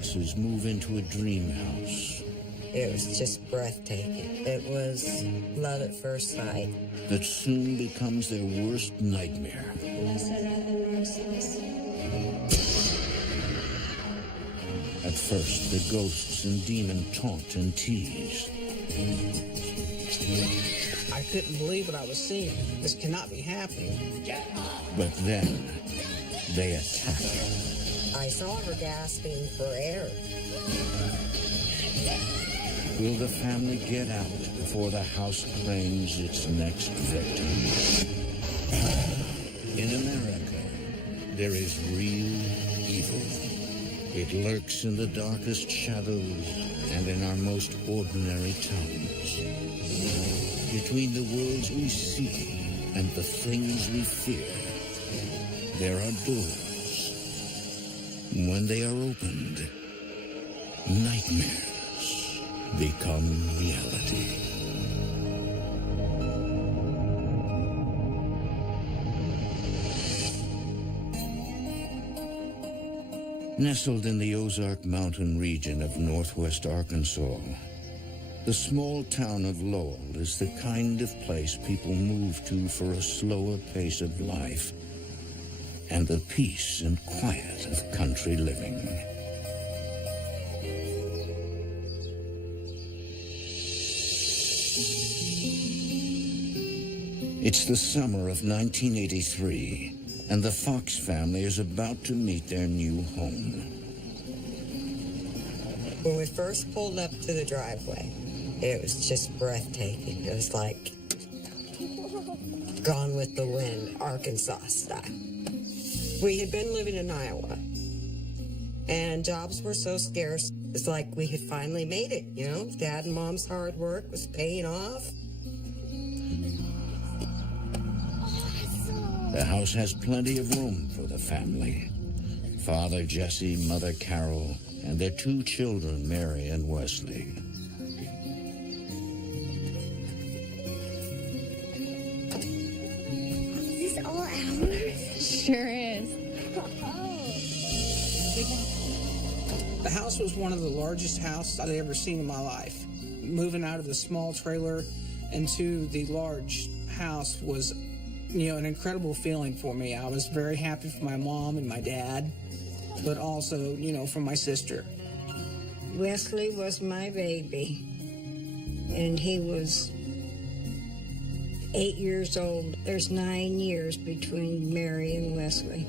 boxes move into a dream house. It was just breathtaking. It was love at first sight. That soon becomes their worst nightmare. At first, the ghosts and demon taunt and tease. I couldn't believe what I was seeing. This cannot be happening. But then, they attack. I saw her gasping for air. Will the family get out before the house claims its next victim? In America, there is real evil. It lurks in the darkest shadows and in our most ordinary towns. Between the worlds we see and the things we fear, there are doors. When they are opened, nightmares become reality. Nestled in the Ozark Mountain region of northwest Arkansas, the small town of Lowell is the kind of place people move to for a slower pace of life and the peace and quiet of country living. It's the summer of 1983, and the Fox family is about to meet their new home. When we first pulled up to the driveway, it was just breathtaking. It was like Gone with the Wind, Arkansas style. We had been living in Iowa, and jobs were so scarce. It's like we had finally made it, you know? Dad and Mom's hard work was paying off. The house has plenty of room for the family. Father Jesse, Mother Carol, and their two children, Mary and Wesley. Is this all ours? Sure is. The house was one of the largest houses I'd ever seen in my life. Moving out of the small trailer into the large house was, an incredible feeling for me. I was very happy for my mom and my dad, but also, for my sister. Wesley was my baby, and he was 8 years old. There's 9 years between Mary and Wesley.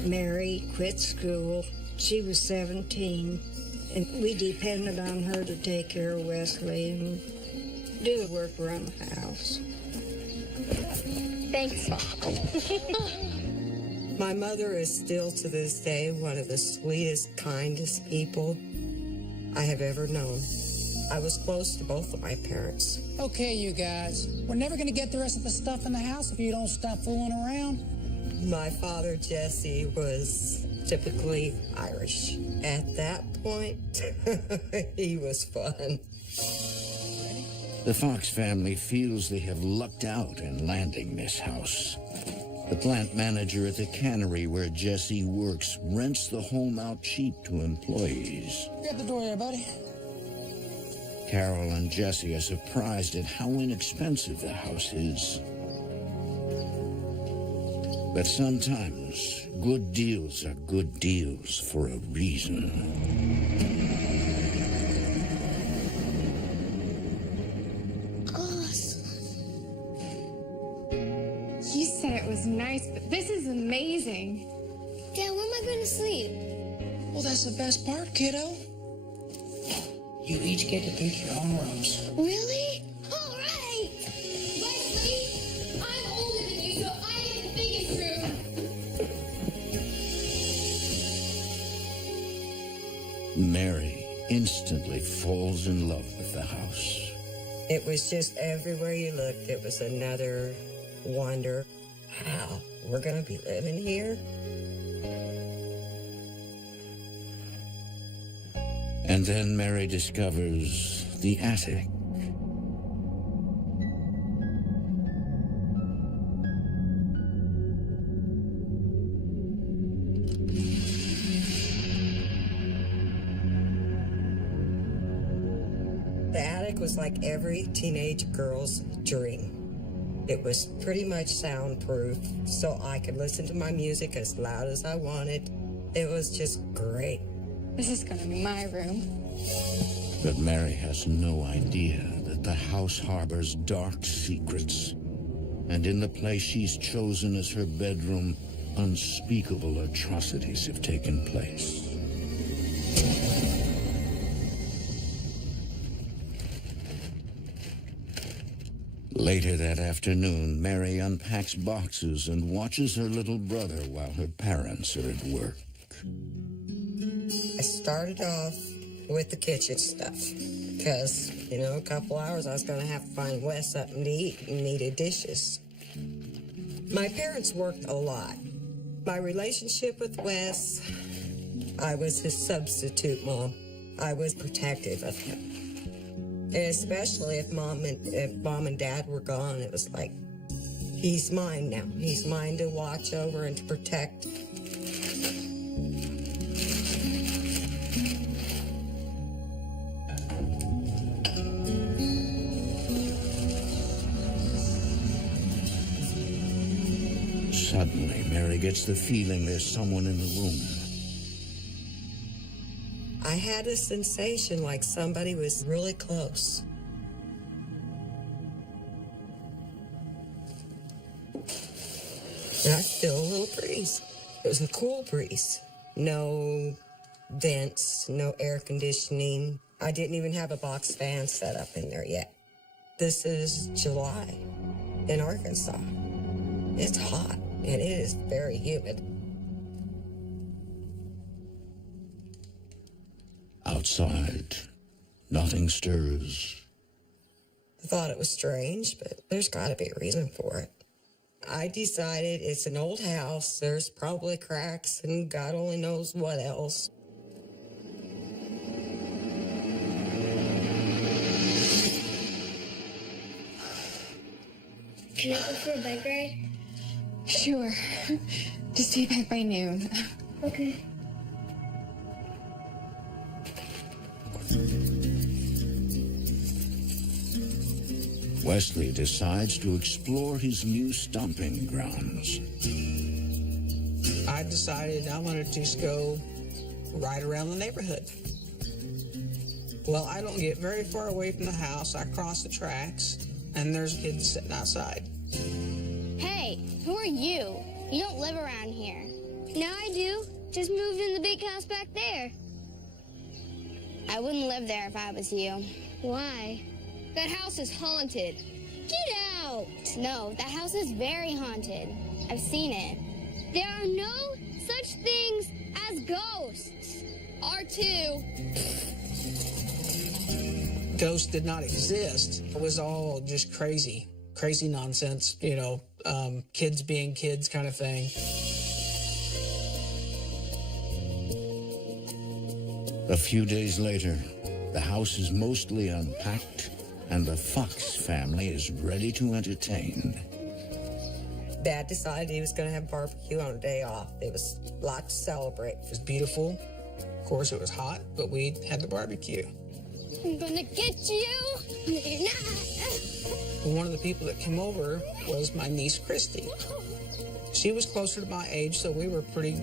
Mary quit school. She was 17, and we depended on her to take care of Wesley and do the work around the house. Thanks, Mom. My mother is still to this day one of the sweetest, kindest people I have ever known. I was close to both of my parents. Okay, you guys, we're never going to get the rest of the stuff in the house if you don't stop fooling around. My father, Jesse, was typically Irish. At that point, he was fun. The Fox family feels they have lucked out in landing this house. The plant manager at the cannery where Jesse works rents the home out cheap to employees. Grab the door there, buddy. Carol and Jesse are surprised at how inexpensive the house is. But sometimes, good deals are good deals for a reason. You said it was nice, but this is amazing. Dad, where am I going to sleep? Well, that's the best part, kiddo. You each get to pick your own rooms. Really? All right! Wesley, I'm older than you, so I get the biggest room. Mary instantly falls in love with the house. It was just everywhere you looked, it was another wonder. Wow, we're going to be living here? And then Mary discovers the attic. attic was like every teenage girl's dream. It was pretty much soundproof, so I could listen to my music as loud as I wanted. It was just great. This is gonna be my room. But Mary has no idea that the house harbors dark secrets. And in the place she's chosen as her bedroom, unspeakable atrocities have taken place. Later that afternoon, Mary unpacks boxes and watches her little brother while her parents are at work. I started off with the kitchen stuff because, a couple hours I was going to have to find Wes something to eat and needed dishes. My parents worked a lot. My relationship with Wes, I was his substitute mom. I was protective of him. And especially if mom and dad were gone, it was like, he's mine now. He's mine to watch over and to protect. Suddenly, Mary gets the feeling there's someone in the room. I had a sensation like somebody was really close. And I feel a little breeze. It was a cool breeze. No vents, no air conditioning. I didn't even have a box fan set up in there yet. This is July in Arkansas. It's hot and it is very humid. Outside, nothing stirs. I thought it was strange, but there's got to be a reason for it. I decided it's an old house. There's probably cracks and God only knows what else. Can I go for a bike ride? Sure. Just be back by noon. Okay. Wesley decides to explore his new stomping grounds. I decided I wanted to just go ride around the neighborhood. Well, I don't get very far away from the house. I cross the tracks, and there's kids sitting outside. Hey, who are you? You don't live around here. Now I do. Just moved in the big house back there. I wouldn't live there if I was you. Why? That house is haunted. Get out! No, that house is very haunted. I've seen it. There are no such things as ghosts. R2. Ghosts did not exist. It was all just crazy nonsense, kids being kids kind of thing. A few days later, the house is mostly unpacked, and the Fox family is ready to entertain. Dad decided he was going to have barbecue on a day off. It was a lot to celebrate. It was beautiful. Of course, it was hot, but we had the barbecue. I'm gonna get you. You're not. One of the people that came over was my niece, Christy. She was closer to my age, so we were pretty,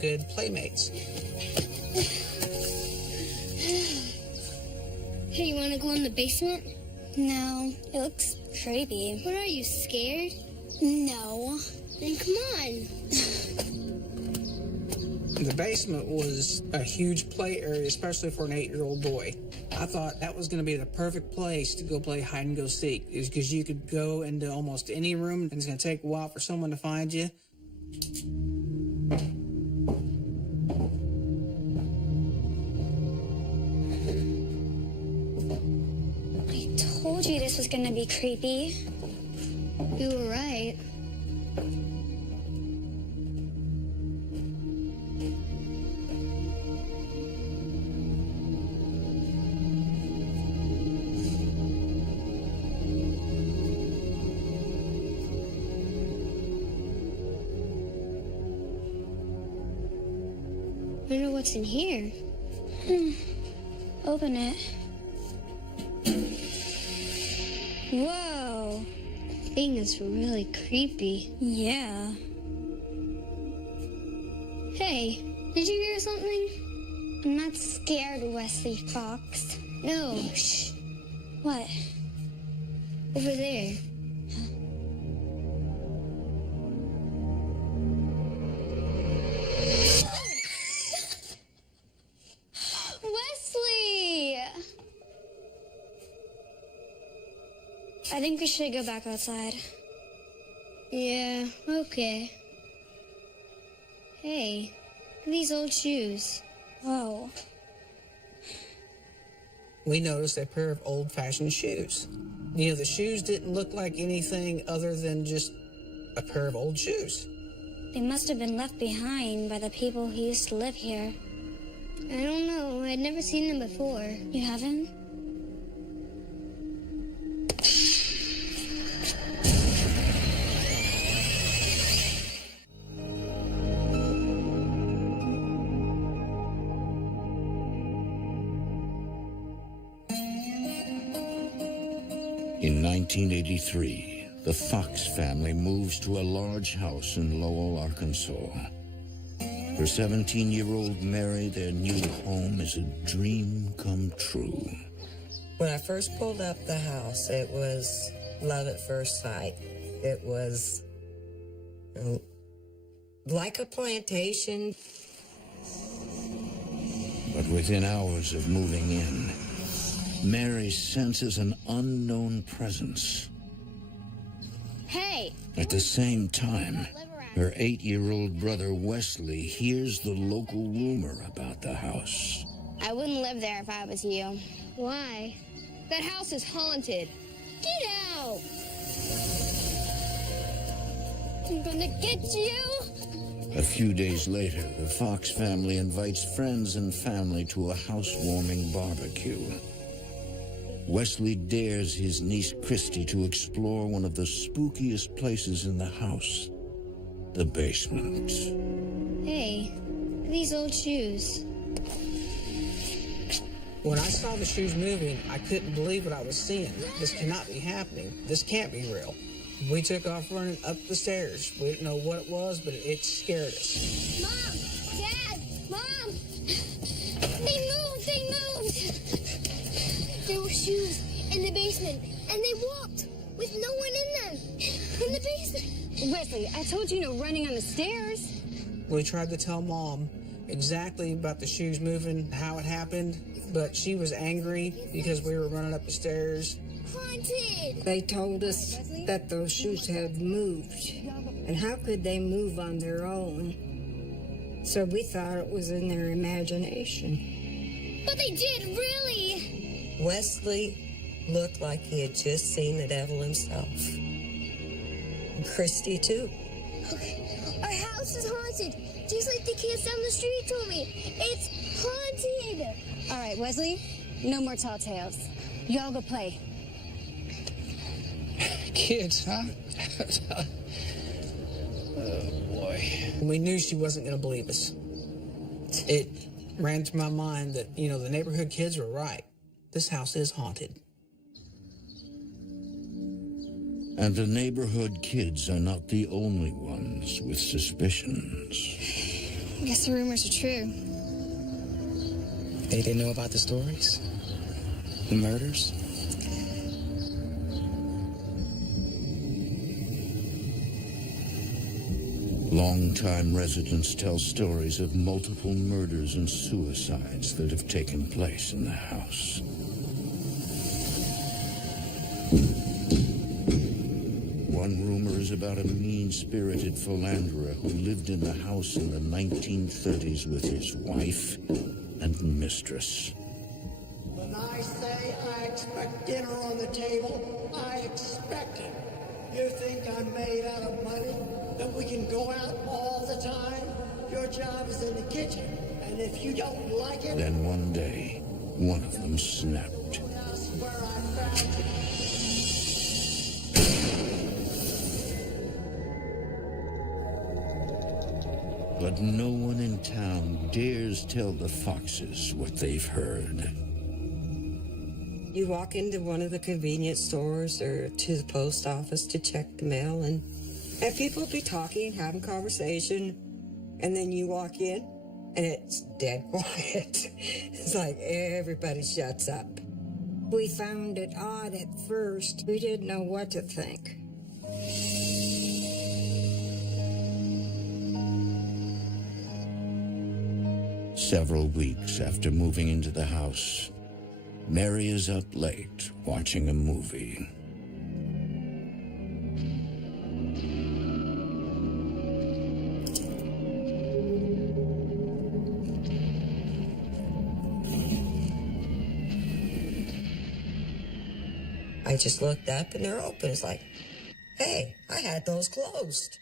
good playmates. Hey, you wanna go in the basement? No, it looks creepy. What are you, scared? No. Then come on. The basement was a huge play area, especially for an 8-year-old boy. I thought that was going to be the perfect place to go play hide and go seek, is because you could go into almost any room, and it's going to take a while for someone to find you. I told you this was gonna be creepy. You were right. I wonder what's in here. Open it. Whoa. Thing is really creepy. Yeah. Hey, did you hear something? I'm not scared, Wesley Fox. No, shh. What? Over there. Wesley! I think we should go back outside. Yeah, okay. Hey, look at these old shoes. Whoa. We noticed a pair of old-fashioned shoes. You know, the shoes didn't look like anything other than just a pair of old shoes. They must have been left behind by the people who used to live here. I don't know, I'd never seen them before. You haven't? In 1983, the Fox family moves to a large house in Lowell, Arkansas. For 17-year-old Mary, their new home is a dream come true. When I first pulled up the house, it was love at first sight. It was like a plantation. But within hours of moving in, Mary senses an unknown presence. Hey! At the same time, her 8-year-old brother Wesley hears the local rumor about the house. I wouldn't live there if I was you. Why? That house is haunted. Get out! I'm gonna get you! A few days later, the Fox family invites friends and family to a housewarming barbecue. Wesley dares his niece Christy to explore one of the spookiest places in the house, the basement. Hey, look at these old shoes. When I saw the shoes moving, I couldn't believe what I was seeing. This cannot be happening. This can't be real. We took off running up the stairs. We didn't know what it was, but it scared us. Mom! Dad! Mom! They moved! They moved! There were shoes in the basement, and they walked with no one in them. In the basement. Wesley, I told you no running on the stairs. We tried to tell Mom exactly about the shoes moving, how it happened, but she was angry because we were running up the stairs. Haunted! They told us that those shoes had moved. And how could they move on their own? So we thought it was in their imagination. But they did, really! Wesley looked like he had just seen the devil himself. And Christy, too. Our house is haunted, just like the kids down the street told me. It's haunted! All right, Wesley, no more tall tales. Y'all go play. Kids, huh? Oh, boy. We knew she wasn't going to believe us. It ran through my mind that, you know, the neighborhood kids were right. This house is haunted. And the neighborhood kids are not the only ones with suspicions. I guess the rumors are true. They didn't know about the stories? The murders? Longtime residents tell stories of multiple murders and suicides that have taken place in the house. One rumor is about a mean-spirited philanderer who lived in the house in the 1930s with his wife and mistress. When I say I expect dinner on the table, I expect it. You think I'm made out of money? That we can go out all the time? Your job is in the kitchen, and if you don't like it... Then one day, one of them snapped. That's where I found you. But no one in town dares tell the Foxes what they've heard. You walk into one of the convenience stores or to the post office to check the mail, and people will be talking, having conversation, and then you walk in, and it's dead quiet. It's like everybody shuts up. We found it odd at first. We didn't know what to think. Several weeks after moving into the house, Mary is up late watching a movie. I just looked up and they're open. It's like, hey, I had those closed.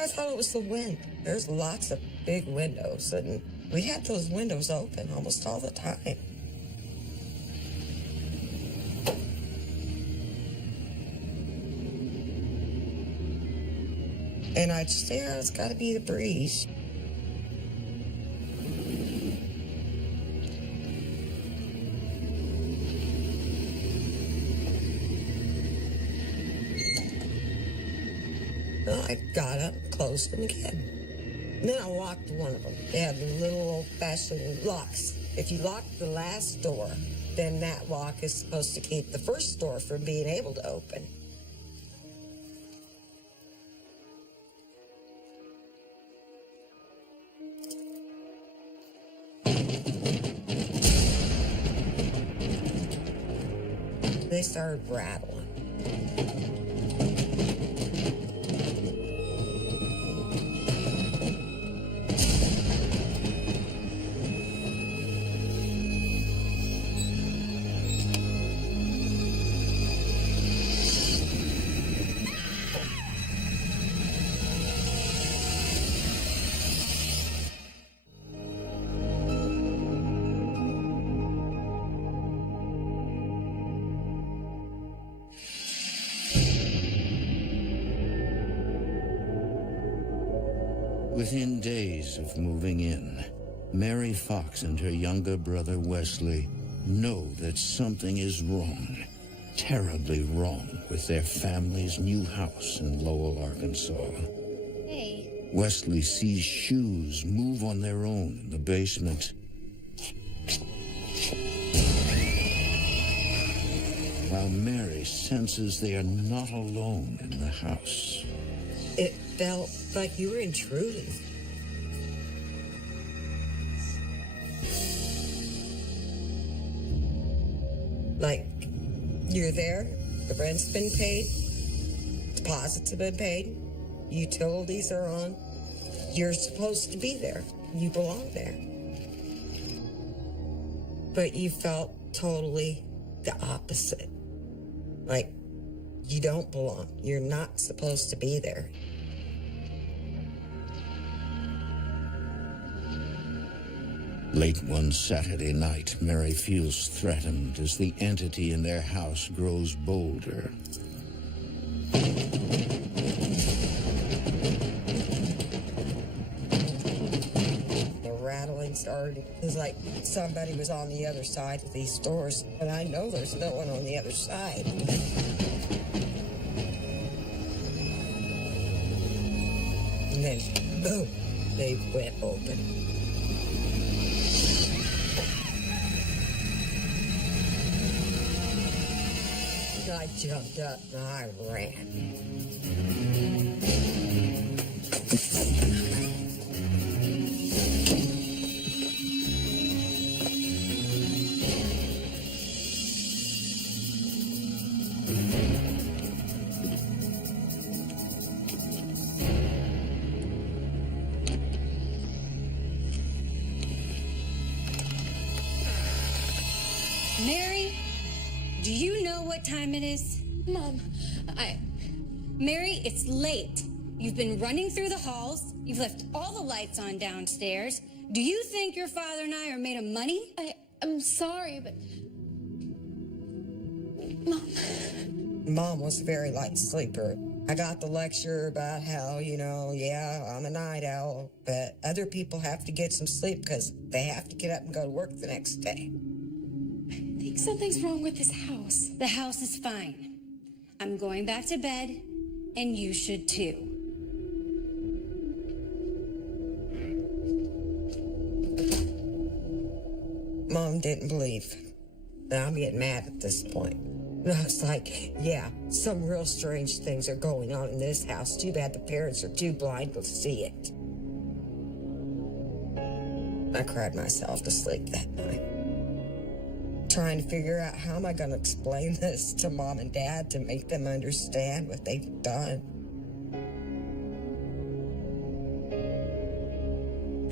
I thought it was the wind. There's lots of big windows, and we had those windows open almost all the time. And I'd just say, oh, it's got to be the breeze. Well, I got up and closed them again. And then I locked one of them. They had the little old-fashioned locks. If you lock the last door, then that lock is supposed to keep the first door from being able to open. They started rattling. Within days of moving in, Mary Fox and her younger brother Wesley know that something is wrong, terribly wrong, with their family's new house in Lowell, Arkansas. Hey. Wesley sees shoes move on their own in the basement. While Mary senses they are not alone in the house. It felt like you were intruding. Like, you're there, the rent's been paid, deposits have been paid, utilities are on, you're supposed to be there, you belong there. But you felt totally the opposite. Like, you don't belong, you're not supposed to be there. Late one Saturday night, Mary feels threatened as the entity in their house grows bolder. The rattling started. It was like somebody was on the other side of these doors, and I know there's no one on the other side. And then, boom, they went open. I jumped up and I ran. Mary, do you know what time it is? Mom, Mary, it's late. You've been running through the halls. You've left all the lights on downstairs. Do you think your father and I are made of money? I'm sorry, but... Mom was a very light sleeper. I got the lecture about how, yeah, I'm a night owl, but other people have to get some sleep because they have to get up and go to work the next day. think something's wrong with this house. The house is fine. I'm going back to bed, and you should too. Mom didn't believe. Now I'm getting mad at this point. And I was like, yeah, some real strange things are going on in this house. Too bad the parents are too blind to see it. I cried myself to sleep that night, trying to figure out how am I going to explain this to Mom and Dad to make them understand what they've done.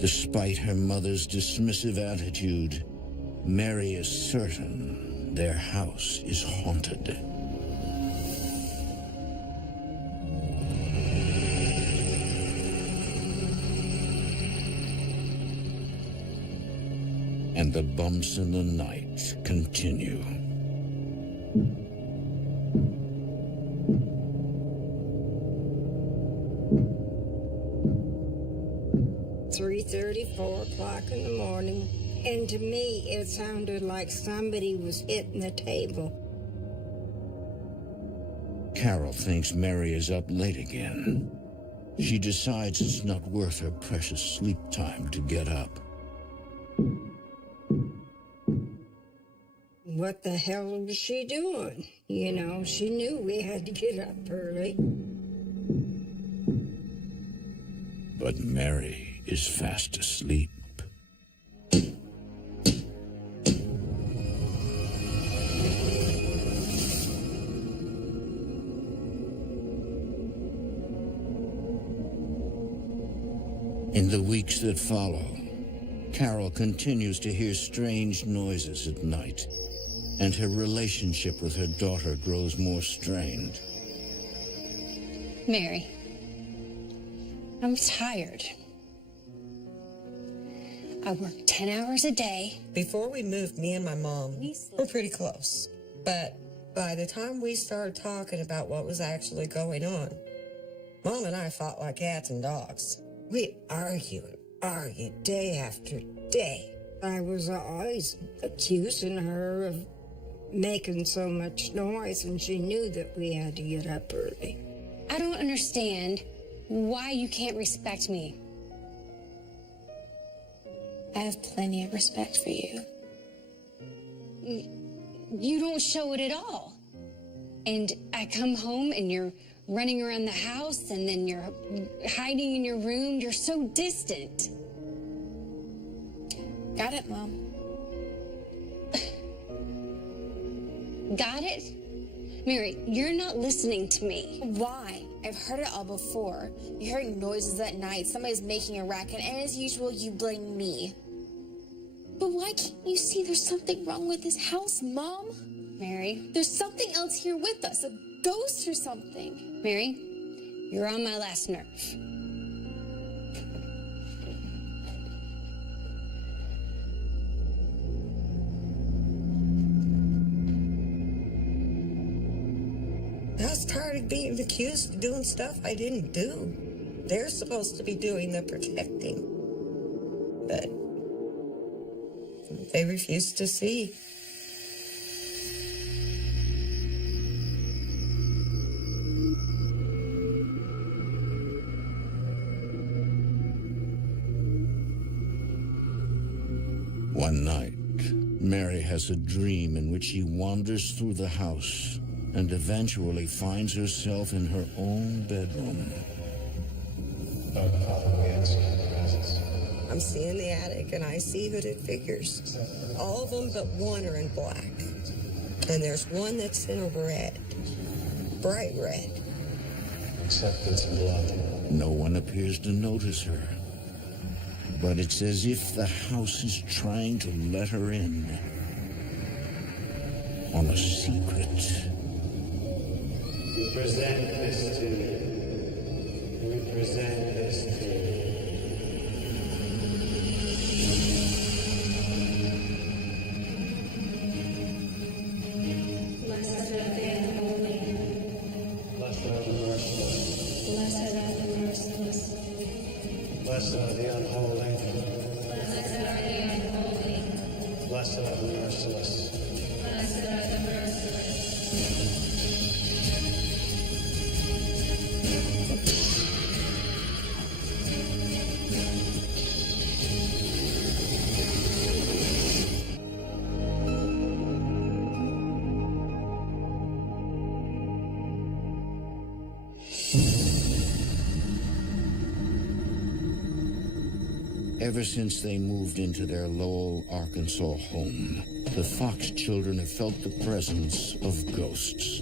Despite her mother's dismissive attitude, Mary is certain their house is haunted. And the bumps in the night continue. "3:30, 4 o'clock in the morning, and to me it sounded like somebody was hitting the table. Carol thinks Mary is up late again. She decides it's not worth her precious sleep time to get up. What the hell was she doing? You know, she knew we had to get up early. But Mary is fast asleep. In the weeks that follow, Carol continues to hear strange noises at night, and her relationship with her daughter grows more strained. Mary, I'm tired. I work 10 hours a day. Before we moved, me and my mom were pretty close. But by the time we started talking about what was actually going on, Mom and I fought like cats and dogs. We argued day after day. I was always accusing her of making so much noise, and she knew that we had to get up early. I don't understand why you can't respect me. I have plenty of respect for you. You don't show it at all. And I come home and you're running around the house, and then you're hiding in your room. You're so distant. Got it, Mom. Got it? Mary, you're not listening to me. Why? I've heard it all before. You're hearing noises at night, somebody's making a racket, and as usual, you blame me. But why can't you see there's something wrong with this house, Mom? Mary. There's something else here with us, a ghost or something. Mary, you're on my last nerve. I was tired of being accused of doing stuff I didn't do. They're supposed to be doing the protecting. But they refused to see. One night, Mary has a dream in which she wanders through the house and eventually finds herself in her own bedroom. I'm seeing the attic and I see hooded figures. All of them but one are in black. And there's one that's in a red. Bright red. Except it's blood. No one appears to notice her. But it's as if the house is trying to let her in on a secret. We present this to you. We present this to you. Blessed are the unholy. Blessed are the merciless. Blessed are the merciless. Blessed are the unholy. Blessed are the unholy. Blessed are the merciless. Blessed Ever since they moved into their Lowell, Arkansas home, the Fox children have felt the presence of ghosts.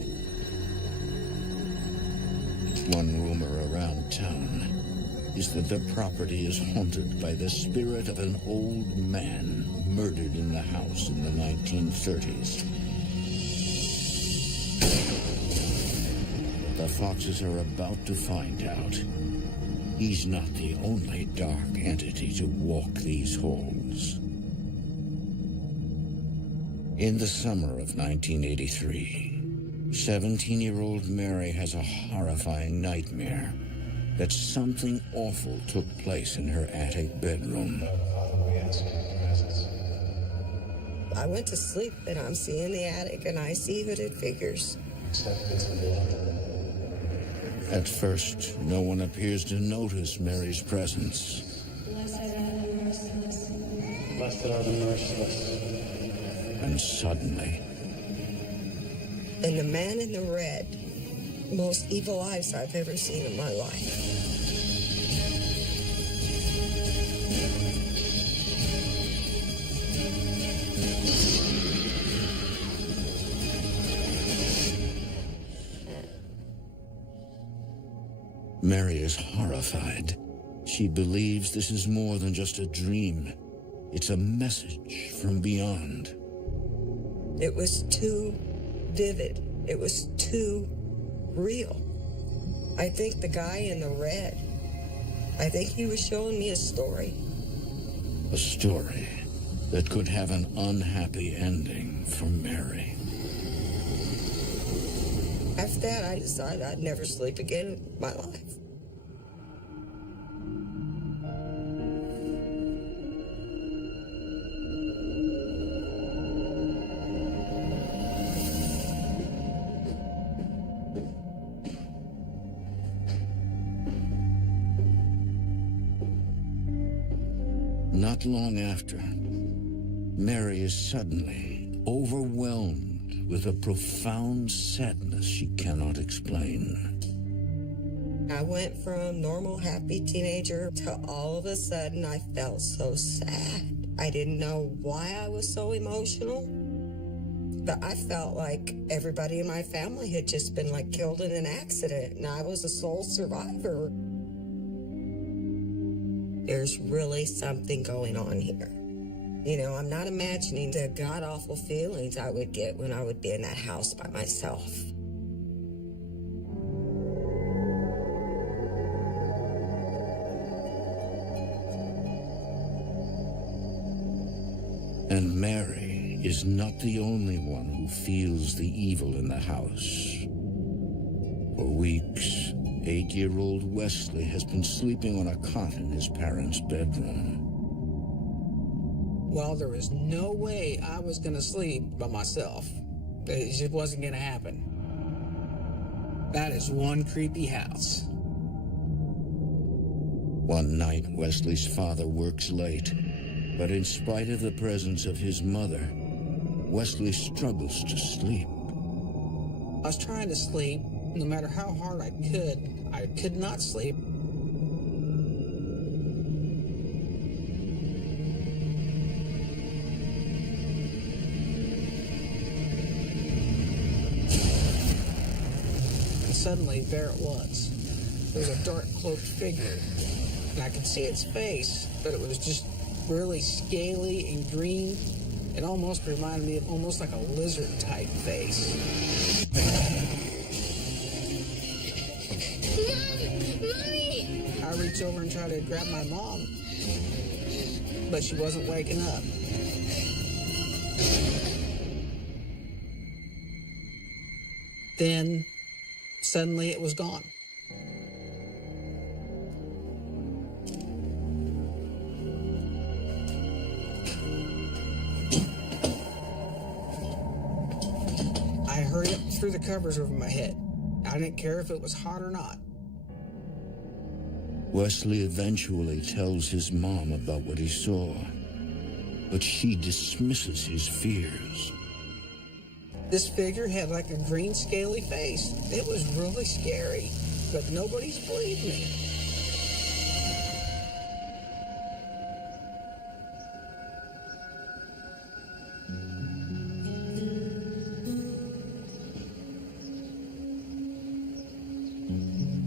One rumor around town is that the property is haunted by the spirit of an old man murdered in the house in the 1930s. The Foxes are about to find out he's not the only dark entity to walk these halls. In the summer of 1983, 17-year-old Mary has a horrifying nightmare that something awful took place in her attic bedroom. I went to sleep and I'm seeing the attic and I see hooded figures. At first, no one appears to notice Mary's presence. Blessed are the merciless. And suddenly, And the man in the red, most evil eyes I've ever seen in my life. Mary is horrified. She believes this is more than just a dream. It's a message from beyond. It was too vivid. It was too real. I think the guy in the red, I think he was showing me a story. A story that could have an unhappy ending for Mary. After that, I decided I'd never sleep again in my life. Not long after, Mary is suddenly overwhelmed with a profound sadness she cannot explain. I went from normal, happy teenager to all of a sudden I felt so sad. I didn't know why I was so emotional, but I felt like everybody in my family had just been like killed in an accident and I was a sole survivor. There's really something going on here. You know, I'm not imagining the god-awful feelings I would get when I would be in that house by myself. And Mary is not the only one who feels the evil in the house. For weeks, 8-year-old Wesley has been sleeping on a cot in his parents' bedroom. Well, there was no way I was going to sleep by myself. It just wasn't going to happen. That is one creepy house. One night, Wesley's father works late, but in spite of the presence of his mother, Wesley struggles to sleep. I was trying to sleep. No matter how hard I could not sleep. And suddenly, there it was. There was a dark cloaked figure, and I could see its face, but it was just really scaly and green. It almost reminded me of almost like a lizard type face. Mommy! I reached over and tried to grab my mom, but she wasn't waking up. Then, suddenly it was gone. I hurried up through the covers over my head. I didn't care if it was hot or not. Wesley eventually tells his mom about what he saw, but she dismisses his fears. This figure had like a green scaly face. It was really scary, but nobody's believed me.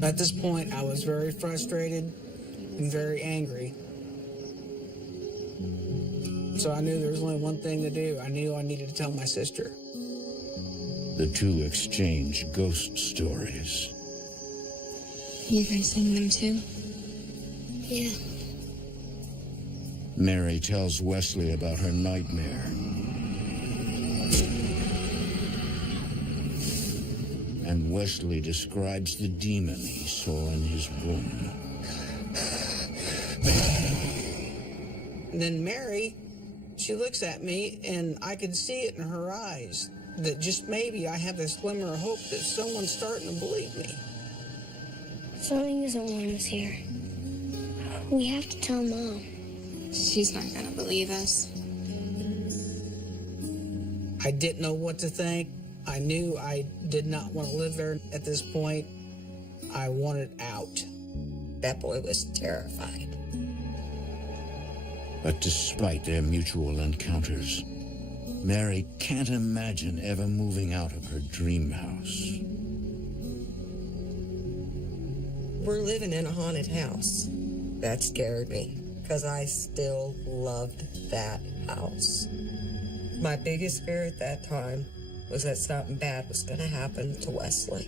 At this point, I was very frustrated and very angry. So I knew there was only one thing to do. I knew I needed to tell my sister. The two exchange ghost stories. You guys seen them too? Yeah. Mary tells Wesley about her nightmare. And Wesley describes the demon he saw in his room. And then Mary, she looks at me, and I could see it in her eyes that just maybe I have this glimmer of hope that someone's starting to believe me. Something doesn't want us here. We have to tell Mom. She's not gonna believe us. I didn't know what to think. I knew I did not want to live there at this point. I wanted out. That boy was terrified. But despite their mutual encounters, Mary can't imagine ever moving out of her dream house. We're living in a haunted house. That scared me, because I still loved that house. My biggest fear at that time was that something bad was going to happen to Wesley.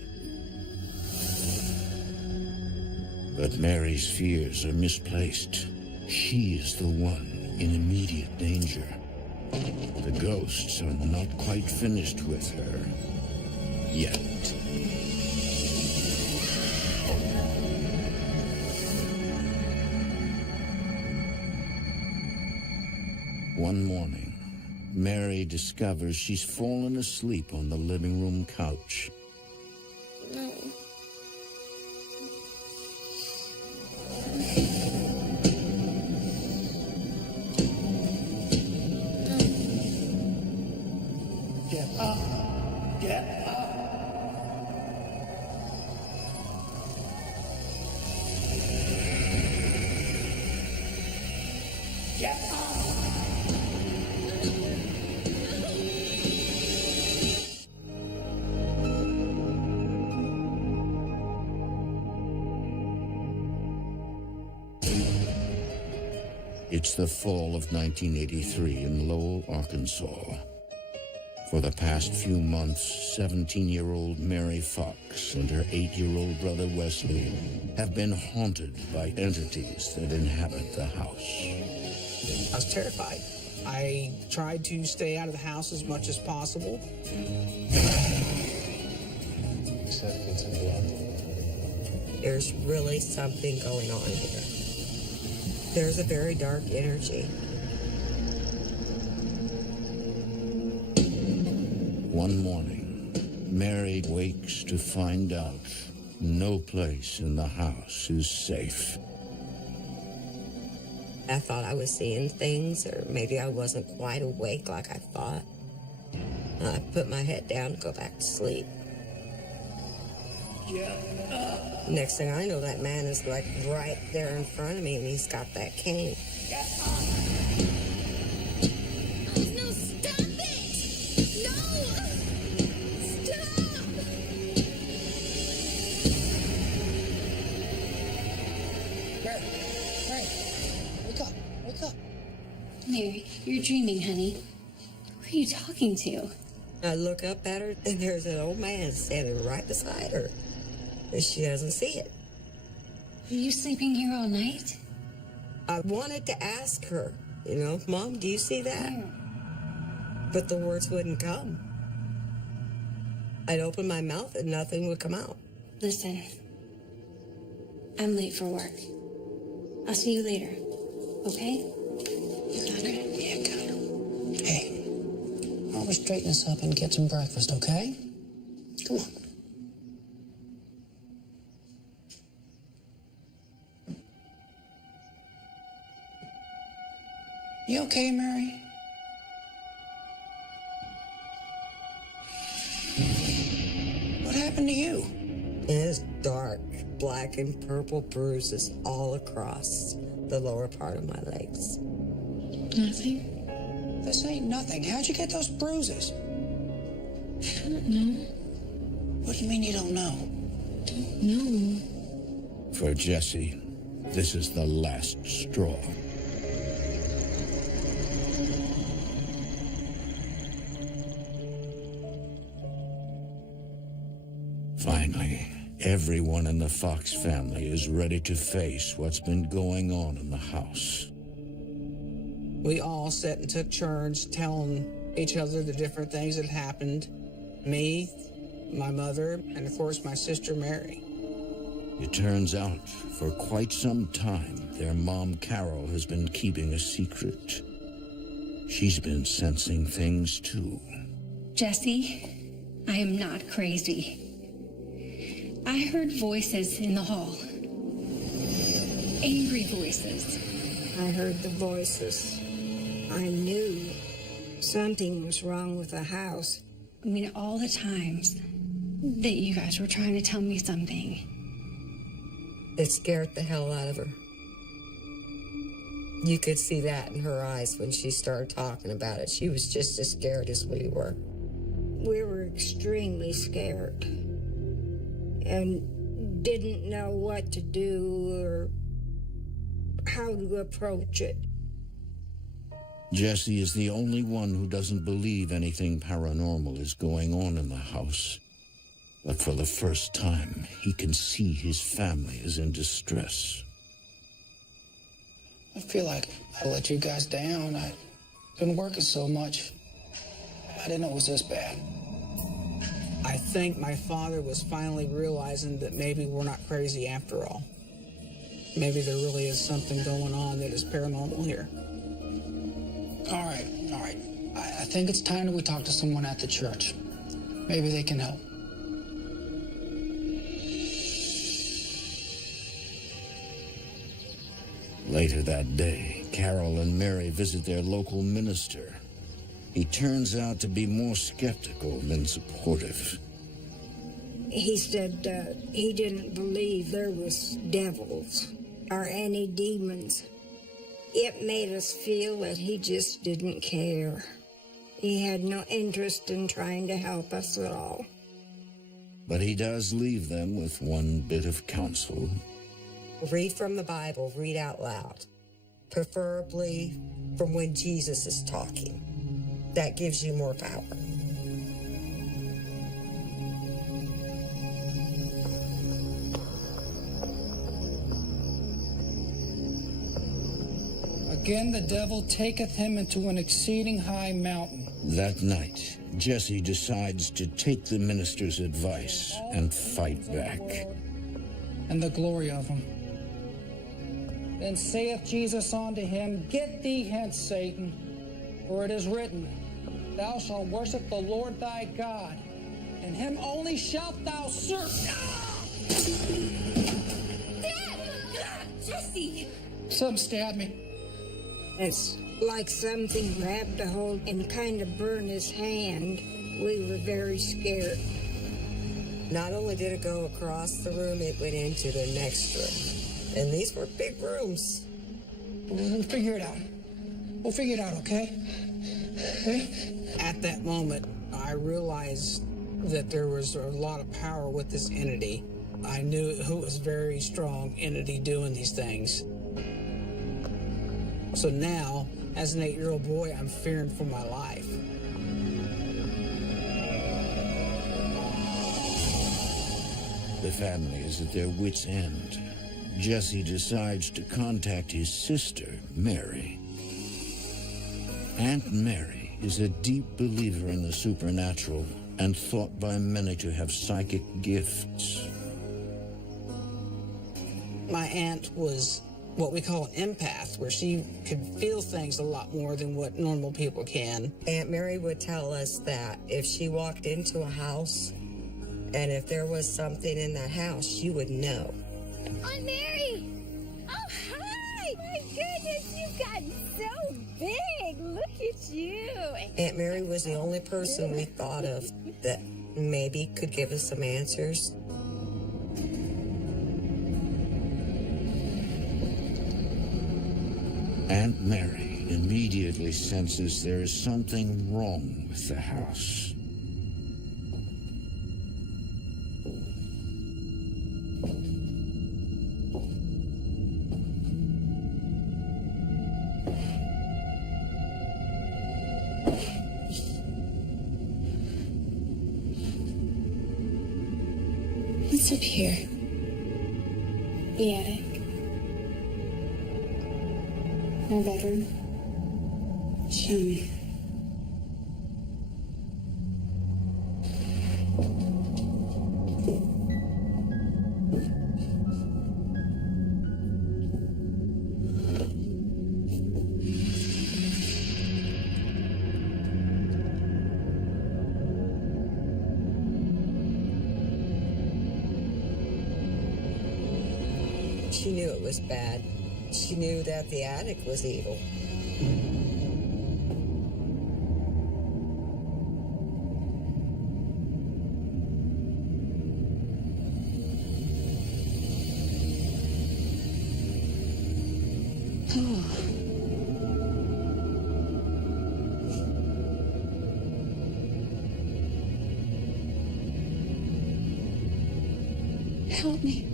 But Mary's fears are misplaced. She is the one in immediate danger. The ghosts are not quite finished with her yet. One morning, Mary discovers she's fallen asleep on the living room couch. No. Get up. Get up. Get up. It's the fall of 1983 in Lowell, Arkansas. For the past few months, 17-year-old Mary Fox and her 8-year-old brother Wesley have been haunted by entities that inhabit the house. I was terrified. I tried to stay out of the house as much as possible. There's really something going on here. There's a very dark energy. One morning, Mary wakes to find out no place in the house is safe. I thought I was seeing things, or maybe I wasn't quite awake like I thought. I put my head down to go back to sleep. Next thing I know, that man is like right there in front of me, and he's got that cane. No, stop it! No! Stop! Mary, wake up, wake up. Mary, you're dreaming, honey. Who are you talking to? I look up at her, and there's an old man standing right beside her. And she doesn't see it. Are you sleeping here all night? I wanted to ask her, Mom, do you see that? Where? But the words wouldn't come. I'd open my mouth and nothing would come out. Listen, I'm late for work. I'll see you later, okay? You got it? Yeah, got it. Hey, why don't we straighten this up and get some breakfast, okay? Come on. You okay, Mary? What happened to you? It's dark, black and purple bruises all across the lower part of my legs. Nothing? This ain't nothing. How'd you get those bruises? I don't know. What do you mean you don't know? No. For Jesse, this is the last straw. Finally, everyone in the Fox family is ready to face what's been going on in the house. We all sat and took turns telling each other the different things that happened. Me, my mother, and of course my sister Mary. It turns out, for quite some time, their mom Carol has been keeping a secret. She's been sensing things too. Jesse, I am not crazy. I heard voices in the hall. Angry voices. I heard the voices. I knew something was wrong with the house. I mean, all the times that you guys were trying to tell me something. It scared the hell out of her. You could see that in her eyes when she started talking about it. She was just as scared as we were. We were extremely scared and didn't know what to do or how to approach it. Jesse is the only one who doesn't believe anything paranormal is going on in the house. But for the first time, he can see his family is in distress. I feel like I let you guys down. I've been working so much. I didn't know it was this bad. I think my father was finally realizing that maybe we're not crazy after all. Maybe there really is something going on that is paranormal here. All right. I think it's time that we talk to someone at the church. Maybe they can help. Later that day, Carol and Mary visit their local minister. He turns out to be more skeptical than supportive. He said he didn't believe there was devils or any demons. It made us feel that he just didn't care. He had no interest in trying to help us at all. But he does leave them with one bit of counsel. Read from the Bible, read out loud. Preferably from when Jesus is talking. That gives you more power. Again, the devil taketh him into an exceeding high mountain. That night, Jesse decides to take the minister's advice and fight back. And the glory of him. Then saith Jesus unto him, Get thee hence, Satan, for it is written, Thou shalt worship the Lord thy God, and him only shalt thou serve. Dad! Jesse! Some stabbed me. It's like something grabbed a hold and kind of burned his hand. We were very scared. Not only did it go across the room, it went into the next room. And these were big rooms. We'll figure it out. We'll figure it out, okay? Okay? At that moment, I realized that there was a lot of power with this entity. I knew it was a very strong entity doing these things. So now, as an 8-year-old boy, I'm fearing for my life. The family is at their wits' end. Jesse decides to contact his sister, Mary. Aunt Mary is a deep believer in the supernatural and thought by many to have psychic gifts. My aunt was what we call an empath, where she could feel things a lot more than what normal people can. Aunt Mary would tell us that if she walked into a house and if there was something in that house, she would know. Aunt Mary! Oh, hi! My goodness, you've gotten so big. Look at you. Aunt Mary was the only person we thought of that maybe could give us some answers. Aunt Mary immediately senses there is something wrong with the house. It's up here. The attic. My bedroom. Show me. She knew it was bad. She knew that the attic was evil. Help me.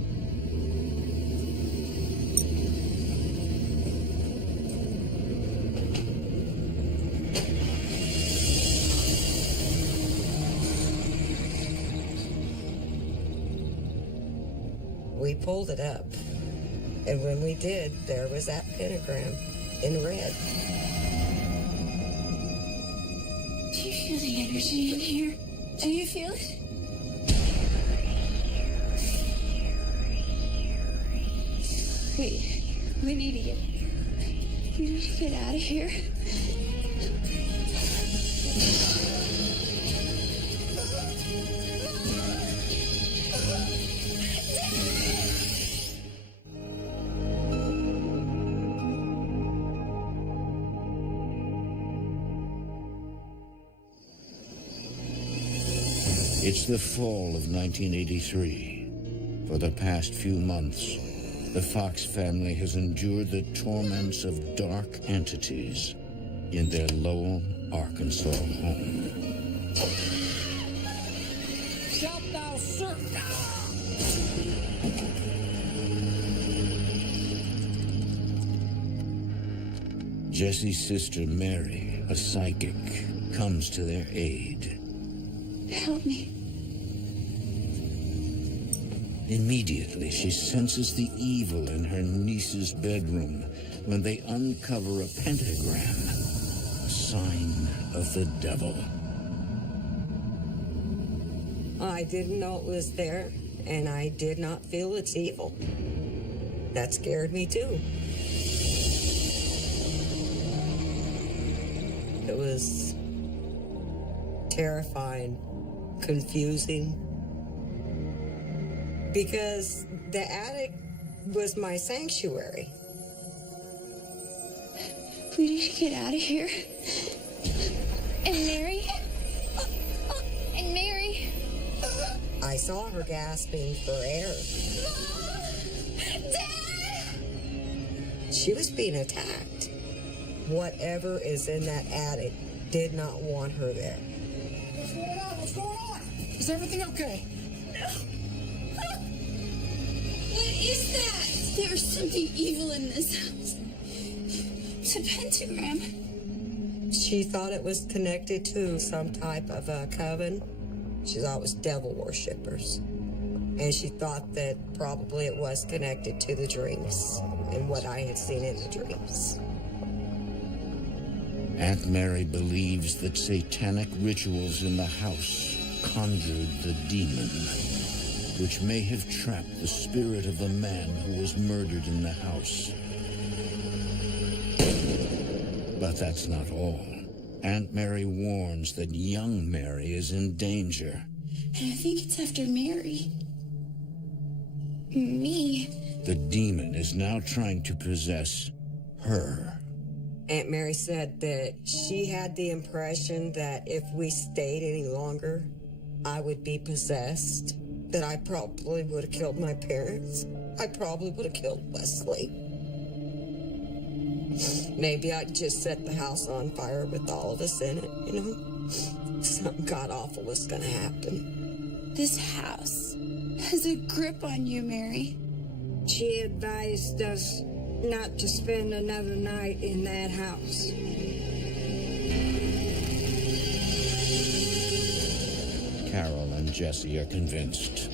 We pulled it up, and when we did, there was that pentagram in red. Do you feel the energy in here? Do you feel it? We need to get out of here. It's the fall of 1983. For the past few months, the Fox family has endured the torments of dark entities in their Lowell, Arkansas home. Shalt thou serve? Jesse's sister Mary, a psychic, comes to their aid. Help me. Immediately, she senses the evil in her niece's bedroom when they uncover a pentagram, a sign of the devil. I didn't know it was there, and I did not feel its evil. That scared me too. It was terrifying, confusing, because the attic was my sanctuary. We need to get out of here. And Mary? And Mary? I saw her gasping for air. Dad! She was being attacked. Whatever is in that attic did not want her there. What's going on? What's going on? Is everything okay? What is that? There's something evil in this house. It's a pentagram. She thought it was connected to some type of a coven. She thought it was devil worshippers. And she thought that probably it was connected to the dreams and what I had seen in the dreams. Aunt Mary believes that satanic rituals in the house conjured the demon, which may have trapped the spirit of the man who was murdered in the house. But that's not all. Aunt Mary warns that young Mary is in danger. And I think it's after Mary. Me. The demon is now trying to possess her. Aunt Mary said that she had the impression that if we stayed any longer, I would be possessed, that I probably would have killed my parents. I probably would have killed Wesley. Maybe I'd just set the house on fire with all of us in it, you know? Something god-awful was gonna happen. This house has a grip on you, Mary. She advised us not to spend another night in that house. Carol and Jesse are convinced.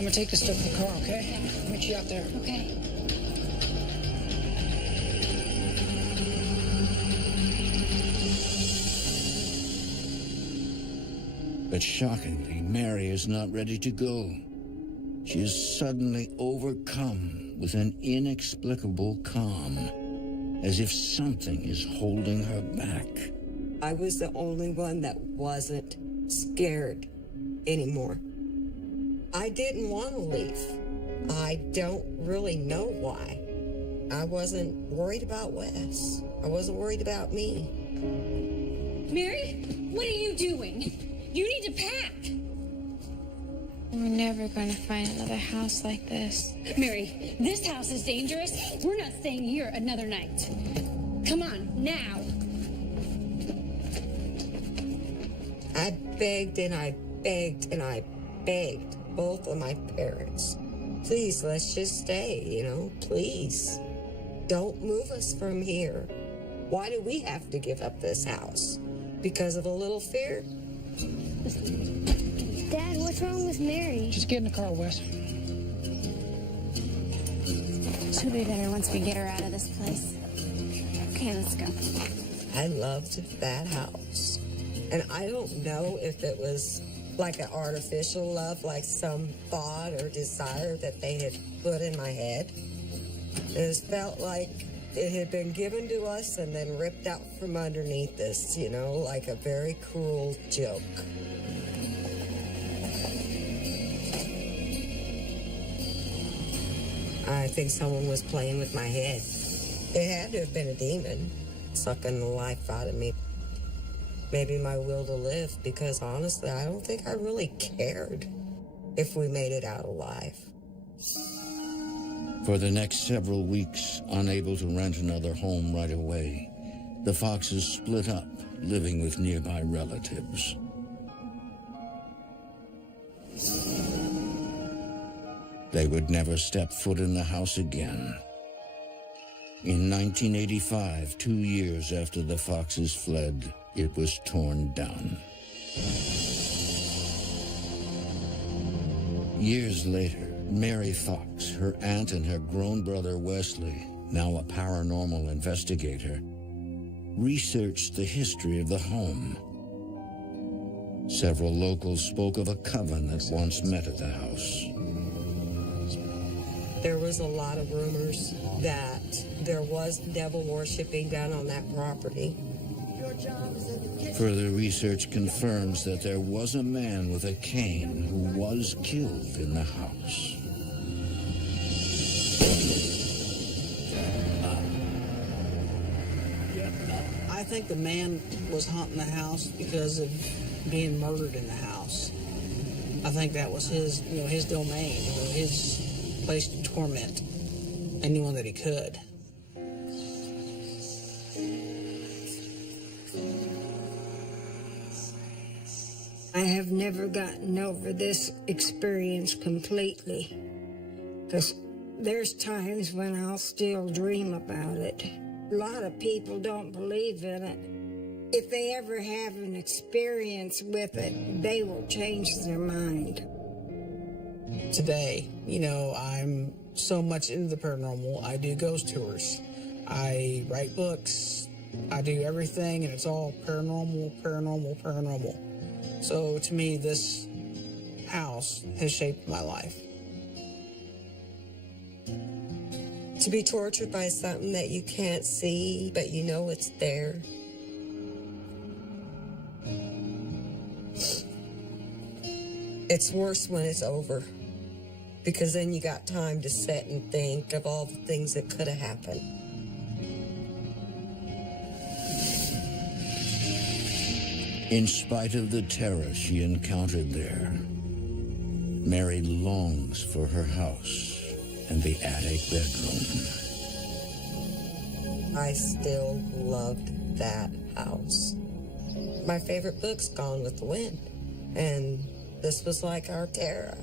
I'm gonna take this stuff to the car, okay? I'll meet you out there. Okay. But shockingly, Mary is not ready to go. She is suddenly overcome with an inexplicable calm, as if something is holding her back. I was the only one that wasn't scared anymore. I didn't want to leave. I don't really know why. I wasn't worried about Wes. I wasn't worried about me. Mary, what are you doing? You need to pack. We're never going to find another house like this. Mary, this house is dangerous. We're not staying here another night. Come on, now. I begged and I begged and I begged both of my parents. Please, let's just stay, please. Don't move us from here. Why do we have to give up this house? Because of a little fear? Dad, what's wrong with Mary? Just get in the car, Wes. She'll be better once we get her out of this place. Okay, let's go. I loved that house. And I don't know if it was like an artificial love, like some thought or desire that they had put in my head. It felt like it had been given to us and then ripped out from underneath us, like a very cruel joke. I think someone was playing with my head. It had to have been a demon sucking the life out of me. Maybe my will to live, because honestly, I don't think I really cared if we made it out alive. For the next several weeks, unable to rent another home right away, the Foxes split up, living with nearby relatives. They would never step foot in the house again. In 1985, 2 years after the Foxes fled, it was torn down. Years later, Mary Fox, her aunt, and her grown brother Wesley, now a paranormal investigator, researched the history of the home. Several locals spoke of a coven that once met at the house. There was a lot of rumors that there was devil worshiping done on that property. Further research confirms that there was a man with a cane who was killed in the house. I think the man was haunting the house because of being murdered in the house. I think that was his domain, his place to torment anyone that he could. I have never gotten over this experience completely, because there's times when I'll still dream about it. A lot of people don't believe in it. If they ever have an experience with it, they will change their mind. Today, I'm so much into the paranormal. I do ghost tours. I write books. I do everything, and it's all paranormal, paranormal, paranormal. So to me, this house has shaped my life. To be tortured by something that you can't see, but you know it's there. It's worse when it's over, because then you got time to sit and think of all the things that could have happened. In spite of the terror she encountered there, Mary longs for her house and the attic bedroom. I still loved that house. My favorite book's Gone with the Wind, and this was like our Terra.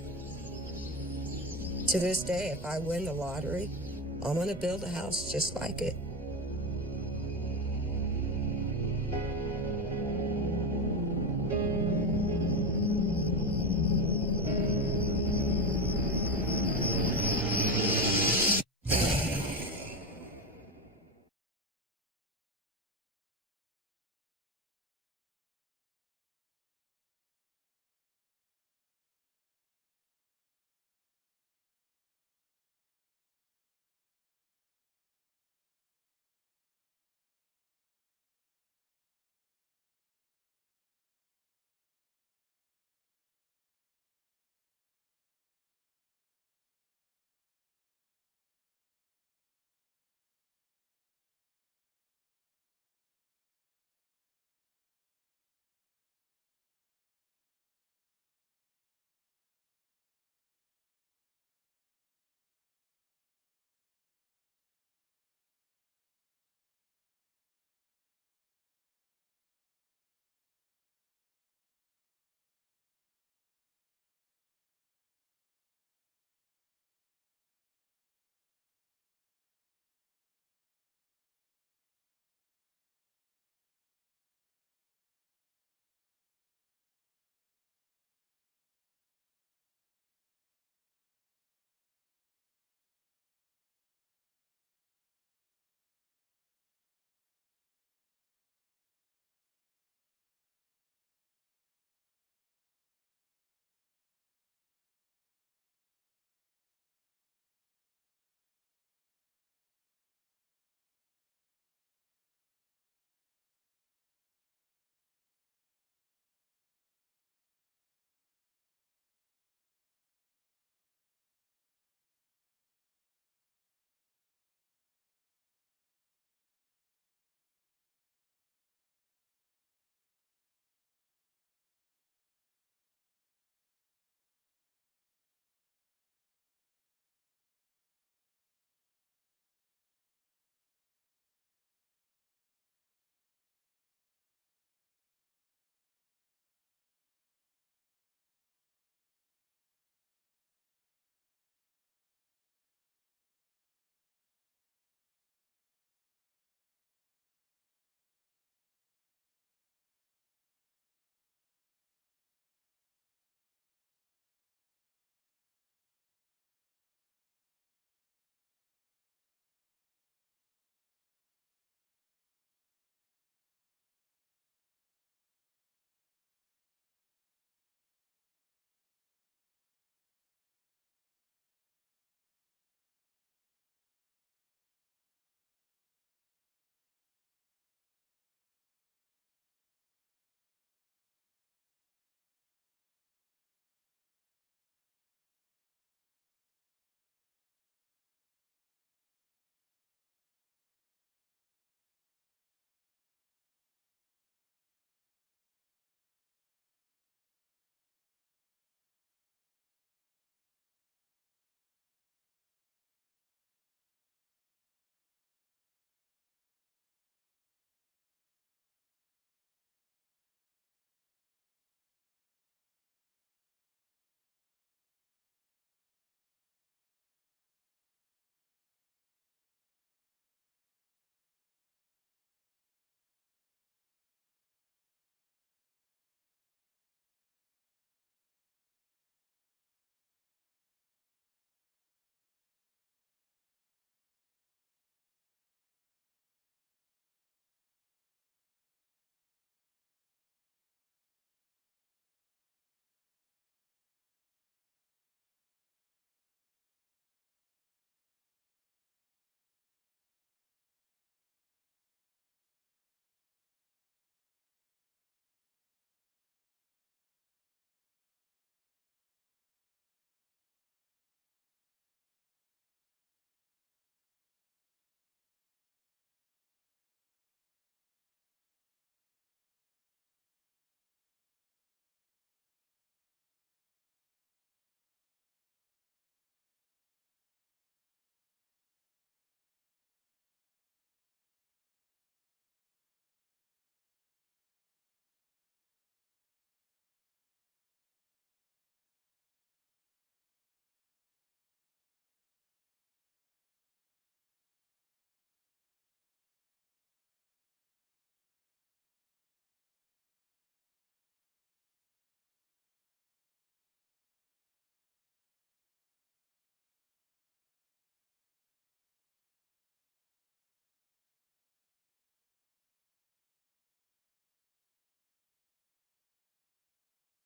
To this day, if I win the lottery, I'm going to build a house just like it.